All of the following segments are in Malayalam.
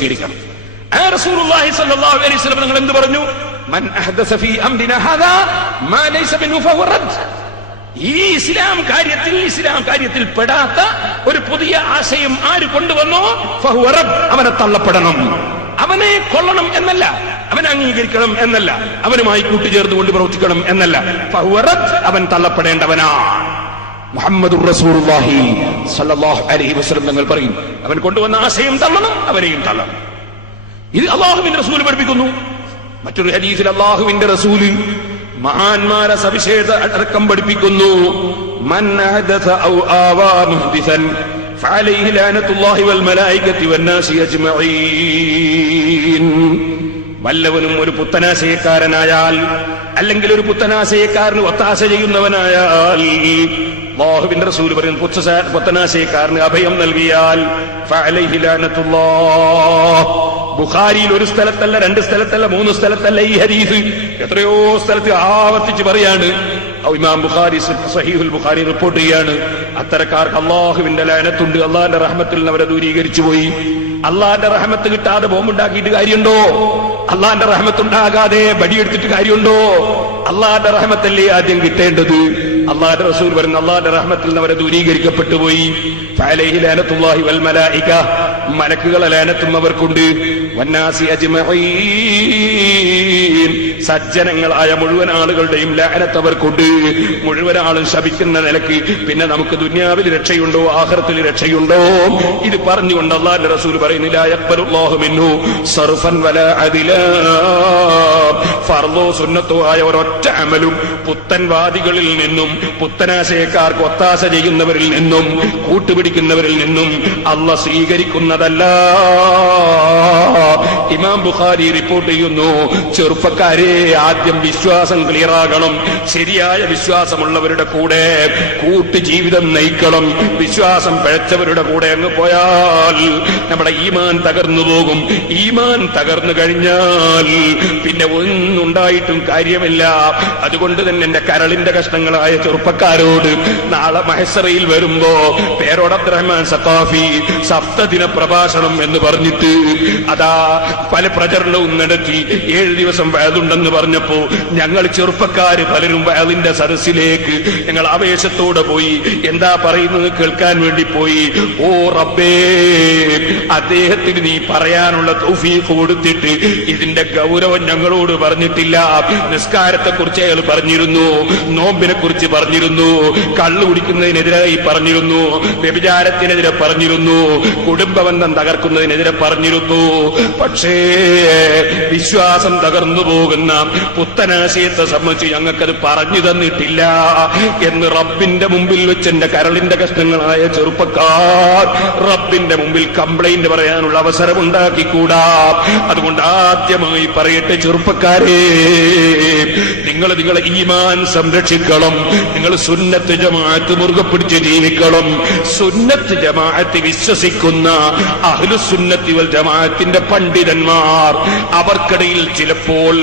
സ്വീകരിക്കണം നിങ്ങൾ എന്ത് പറഞ്ഞു? ഈ ഇസ്ലാം കാര്യത്തിൽ ഇസ്ലാം കാര്യത്തിൽ പെടാത്ത ഒരു പുതിയ ആശയം ആര് കൊണ്ടുവന്നോ? അവനെ തള്ളപ്പെടണം. അവനെ കൊള്ളണം എന്നല്ല അവനെ അംഗീകരിക്കണം എന്നല്ല അവനുമായി കൂട്ടുചേർന്നുകൊണ്ട് പ്രവർത്തിക്കണം എന്നല്ല. അവൻ തള്ളപ്പെടേണ്ടവനാണ്. മുഹമ്മദുർ റസൂലുള്ളാഹി സല്ലല്ലാഹു അലൈഹി വസല്ലം തങ്ങൾ പറയും അവൻ കൊണ്ടുവന്ന ആശയം തള്ളണം അവനെയും തള്ളണം ഇത് അള്ളാഹുവിന്റെ റസൂൽ പഠിപ്പിക്കുന്നു മറ്റൊരു ഹദീസിൽ അള്ളാഹുവിന്റെ റസൂല് മഹാന്മാരെ സവിശേഷ അടക്കം പഠിപ്പിക്കുന്നു മൻ അഹദസ ഔ ആവാ മുഹ്ദിസൻ فعليه لعنة الله والملائكة والناس أجمعين വല്ലവനും ഒരു പുത്തനാശയക്കാരനായാൽ അല്ലെങ്കിൽ ഒരു പുത്തനാശയക്കാരന് ഒത്താശ ചെയ്യുന്നവനായാൽ വാഹുവിന്റെ റസൂൽ പുത്തസ- പുത്തനാശയക്കാരന് അഭയം നൽകിയാൽ. ബുഖാരിയിൽ ഒരു സ്ഥലത്തല്ല രണ്ട് സ്ഥലത്തല്ല മൂന്ന് സ്ഥലത്തല്ല ഈ ഹരീഫ് എത്രയോ സ്ഥലത്ത് ആവർത്തിച്ച് പറയാണ്. ഇമാം ബുഖാരി സഹീഫുൽ ബുഖാരി റിപ്പോർട്ട് ചെയ്യാണ്. അത്തരക്കാർക്ക് അള്ളാഹുവിന്റെ ലയനത്തുണ്ട് അള്ളാഹിന്റെ റഹ്മത്തിൽ അവരെ ദൂരീകരിച്ചു പോയി. അള്ളാഹിന്റെ റഹ്മത്ത് കിട്ടാതെ ബോംബുണ്ടാക്കിയിട്ട് കാര്യമുണ്ടോ? അള്ളാഹിന്റെ റഹമത്തുണ്ടാകാതെ ബടിയെടുത്തിട്ട് കാര്യമുണ്ടോ? അള്ളാന്റെ റഹമത്തല്ലേ ആദ്യം കിട്ടേണ്ടത്? അള്ളാന്റെ റസൂൽ പറയുന്ന അള്ളാന്റെ റഹ്മത്തിൽ നിന്ന് അവരെ ദൂരീകരിക്കപ്പെട്ടു പോയി. മലക്കുകളെ ലാനത്തും വന്നാസി അജ്മഈൻ. സജ്ജനങ്ങളായ മുഴുവൻ ആളുകളുടെയും ലാനത്ത് അവർക്കുണ്ട്. മുഴുവൻ ആളും ശപിക്കുന്ന നിലയ്ക്ക് പിന്നെ നമുക്ക് ദുന്യാവിൽ രക്ഷയുണ്ടോ? ആഹ്റത്തിൽ രക്ഷയുണ്ടോ? ഇത് പറഞ്ഞുകൊണ്ട് അള്ളാഹിന്റെ റസൂൽ പറയുന്നില്ല സർഫൻ വലാ അദിലാ. ഫർദോ സുന്നത്തോ ആയ ഒരൊറ്റ അമലും പുത്തൻവാദികളിൽ നിന്നും പുത്തനാശയക്കാർക്ക് ഒത്താശ ചെയ്യുന്നവരിൽ നിന്നും കൂട്ടുപിടിക്കുന്നവരിൽ നിന്നും അല്ല സ്വീകരിക്കുന്നതല്ല. ഇമാം ബുഖാരി റിപ്പോർട്ട് ചെയ്യുന്നു ചെറുപ്പക്കാരെ ആദ്യം വിശ്വാസം ക്ലിയറാകണം. ശരിയായ വിശ്വാസമുള്ളവരുടെ കൂടെ കൂട്ടു ജീവിതം നയിക്കണം. വിശ്വാസം പിഴച്ചവരുടെ കൂടെ അങ്ങ് പോയാൽ നമ്മുടെ ഈമാൻ തകർന്നു പോകും. ഈമാൻ തകർന്നു കഴിഞ്ഞാൽ പിന്നെ ഒന്നുണ്ടായിട്ടും കാര്യമില്ല. അതുകൊണ്ട് തന്നെ എന്റെ കരളിന്റെ കഷ്ണങ്ങളായ ചെറുപ്പക്കാരോട് നാളെ മഹസറയിൽ വരുമ്പോ പേരോട് സഖാഫി സപ്തദിന പ്രഭാഷണം എന്ന് പറഞ്ഞിട്ട് അതാ പല പ്രചരണവും നടത്തി ഏഴ് ദിവസം വയതുണ്ടെന്ന് പറഞ്ഞപ്പോ ഞങ്ങൾ ചെറുപ്പക്കാര് പലരും വയലിന്റെ സദസ്സിലേക്ക് ഞങ്ങൾ ആവേശത്തോടെ പോയി. എന്താ പറയുന്നത് കേൾക്കാൻ വേണ്ടി പോയി. ഓ റബ്ബേ അദ്ദേഹത്തിന് നീ പറയാനുള്ള തൗഫീഖ് കൊടുത്തിട്ട് ഇതിന്റെ ഗൗരവം ഞങ്ങളോട് പറഞ്ഞിട്ടില്ല. നിസ്കാരത്തെ കുറിച്ച് അയാൾ പറഞ്ഞിരുന്നു നോമ്പിനെ കുറിച്ച് പറഞ്ഞിരുന്നു കള്ളു കുടിക്കുന്നതിനെതിരായി പറഞ്ഞിരുന്നു വ്യഭിചാരത്തിനെതിരെ പറഞ്ഞിരുന്നു കുടുംബബന്ധം തകർക്കുന്നതിനെതിരെ പറഞ്ഞിരുന്നു. പക്ഷേ വിശ്വാസം തകർന്നു പോകുന്ന പുത്തനാശയത്തെ സംബന്ധിച്ച് ഞങ്ങൾക്കത് പറഞ്ഞു തന്നിട്ടില്ല എന്ന് റബ്ബിന്റെ മുമ്പിൽ വെച്ച് എന്റെ കരളിന്റെ കഷ്ണങ്ങളായ ചെറുപ്പക്കാർ റബ്ബിന്റെ മുമ്പിൽ കംപ്ലൈന്റ് പറയാനുള്ള അവസരം ഉണ്ടാക്കിക്കൂടാ അതുകൊണ്ട് ആദ്യമായി പറയട്ടെ ചെറുപ്പക്കാരെ നിങ്ങൾ നിങ്ങളെ ഈമാൻ സംരക്ഷിക്കണം നിങ്ങൾ സുന്നത്ത് ജമാഅത്ത് മുറുകെ പിടിച്ച് ജീവിക്കണം. സുന്നത്ത് ജമാഅത്ത് വിശ്വസിക്കുന്ന അഹ്ലുസുന്നത്തി വൽ ജമാഅത്തിന്റെ പണ്ഡിതന്മാർ അവർക്കിടയിൽ ചിലപ്പോൾ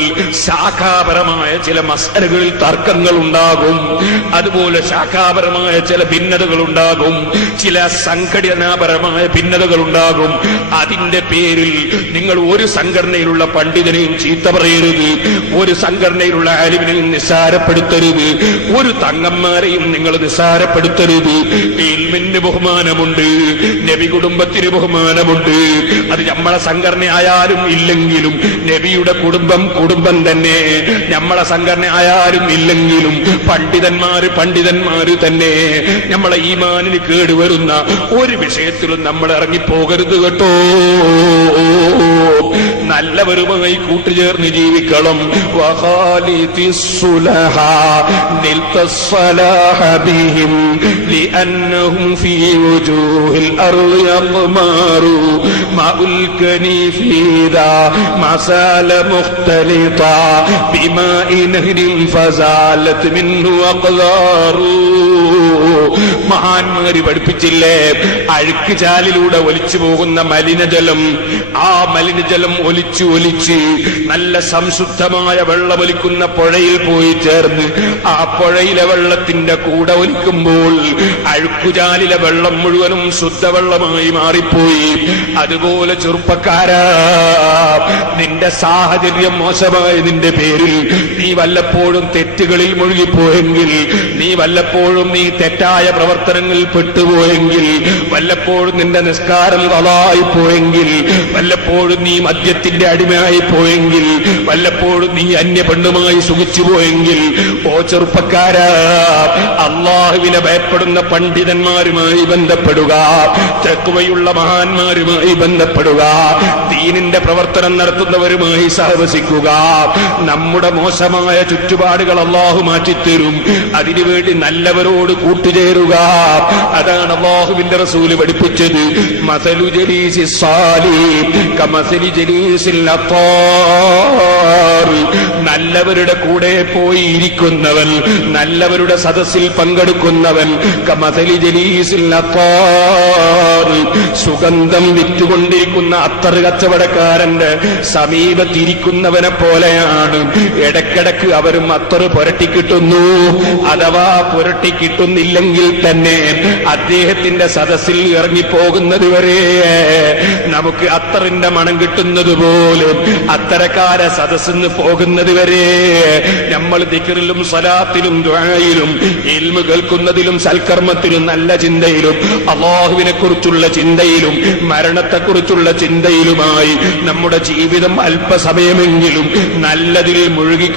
ശാഖാപരമായ ചില മസലകളിൽ തർക്കങ്ങൾ ഉണ്ടാകും അതുപോലെ ശാഖാപരമായ ചില ഭിന്നതകൾ ഉണ്ടാകും ചില സംഘടനാപരമായ ഭിന്നതകൾ ഉണ്ടാകും അതിന്റെ പേരിൽ നിങ്ങൾ ഒരു സംഘടനയിലുള്ള പണ്ഡിതനെയും ചീത്ത പറയരുത്. ഒരു സംഘടനയിലുള്ള ആലിവിനെയും നിസ്സാരപ്പെടുത്തരുത്. ഒരു തങ്ങന്മാരെയും നിങ്ങൾ നിസ്സാരപ്പെടുത്തരുത്. ഇൽമിന് ബഹുമാനമുണ്ട്. നബി കുടുംബത്തിന് ബഹുമാനമുണ്ട്. അത് നമ്മളെ സംഘടന ആയാലും ഇല്ലെങ്കിലും നബിയുടെ കുടുംബം കുടുംബം തന്നെ. നമ്മളെ സംഘടന ആയാലും ഇല്ലെങ്കിലും പണ്ഡിതന്മാര് പണ്ഡിതന്മാര് തന്നെ. നമ്മളെ ഈമാനിന് കേടുവരുന്ന ഒരു വിഷയത്തിലും നമ്മൾ ഇറങ്ങിപ്പോകരുത് കേട്ടോ. നല്ലവരുമായി കൂട്ടുചേർന്ന് ജീവിക്കണം വഖാലിതി സുലഹ നിൽത الصلاح بهم لأنهم في وجوه الأرض يضمار ماء الكنيف إذا ما سال مختلطا بماء نهر فزالت منه أقدار മഹാന്മാര് പഠിപ്പിച്ചില്ലേ അഴുക്ക് ചാലിലൂടെ ഒലിച്ചു പോകുന്ന മലിനജലം ആ മലിനജലം ഒലിച്ചു ഒലിച്ച് നല്ല സംശുദ്ധമായ വെള്ളമൊലിക്കുന്ന പുഴയിൽ പോയി ചേർന്ന് ആ പുഴയിലെ വെള്ളത്തിന്റെ കൂടെ ഒലിക്കുമ്പോൾ അഴുക്കുചാലിലെ വെള്ളം മുഴുവനും ശുദ്ധവെള്ളമായി മാറിപ്പോയി. അതുപോലെ ചെറുപ്പക്കാരാ നിന്റെ സാഹചര്യം മോശമായ നിന്റെ പേരിൽ. നീ വല്ലപ്പോഴും തെറ്റുകളിൽ മുഴുകിപ്പോയെങ്കിൽ നീ വല്ലപ്പോഴും നീ തെറ്റായ പ്രവർത്തനങ്ങളിൽ പെട്ടുപോയെങ്കിൽ വല്ലപ്പോഴും നിന്റെ നിസ്കാരം വളായിപ്പോയെങ്കിൽ പോയെങ്കിൽ വല്ലപ്പോഴും നീ മദ്യത്തിന്റെ അടിമയായി പോയെങ്കിൽ വല്ലപ്പോഴും നീ അന്യ പെണ്ണുമായി സുഖിച്ചു പോയെങ്കിൽ ഓ ചെറുപ്പക്കാരാ അള്ളാഹുവിനെ ഭയപ്പെടുന്ന പണ്ഡിതന്മാരുമായി ബന്ധപ്പെടുക തെക്കുവയുള്ള മഹാന്മാരുമായി ബന്ധപ്പെടുക ദീനിന്റെ പ്രവർത്തനം നടത്തുന്നവരുമായി സഹവസിക്കുക. നമ്മുടെ മോശമായ ചുറ്റുപാടുകൾ അള്ളാഹു മാറ്റിത്തരും. അതിനുവേണ്ടി നല്ലവരോട് കൂട്ടുചേരുക. അതാണ് അള്ളാഹുവിന്റെ റസൂൽ പഠിപ്പിച്ചത്. മസലു ജലീസി സാലി കമസലി ജലീസിൽ അത്താർ നല്ലവരുടെ കൂടെ പോയി ഇരിക്കുന്നവൻ നല്ലവരുടെ സദസ്സിൽ പങ്കെടുക്കുന്നവൻ അത്താർ സുഗന്ധം വിറ്റുകൊണ്ടിരിക്കുന്ന അത്തറ് കച്ചവടക്കാരന്റെ സമീപത്തിരിക്കുന്നവനെ പോലെയാണ്. ഇടക്കിടക്ക് അവരും അത്തറ് പുരട്ടിക്കിട്ടുന്നു. അഥവാ പുരട്ടിക്കിട്ടുന്നില്ലെങ്കിൽ തന്നെ അദ്ദേഹത്തിന്റെ സദസ്സിൽ ഇറങ്ങിപ്പോകുന്നത് വരെ നമുക്ക് അത്തറിന്റെ മണം കിട്ടുന്നത് പോലെ അത്തരക്കാരെ സദസ്സിന്ന് പോകുന്നത് വരെ നമ്മൾ ദിക്കറിലും സ്വലാത്തിലും ദ്വായിലും ഇൽമു കേൾക്കുന്നതിലും സൽക്കർമ്മത്തിലും നല്ല ചിന്തയിലും അള്ളാഹുവിനെ കുറിച്ചുള്ള ചിന്തയിലും മരണത്തെക്കുറിച്ചുള്ള ചിന്തയിലുമായി നമ്മുടെ ജീവിതം അല്പസമയമെങ്കിലും നല്ലതിൽ മുഴുകി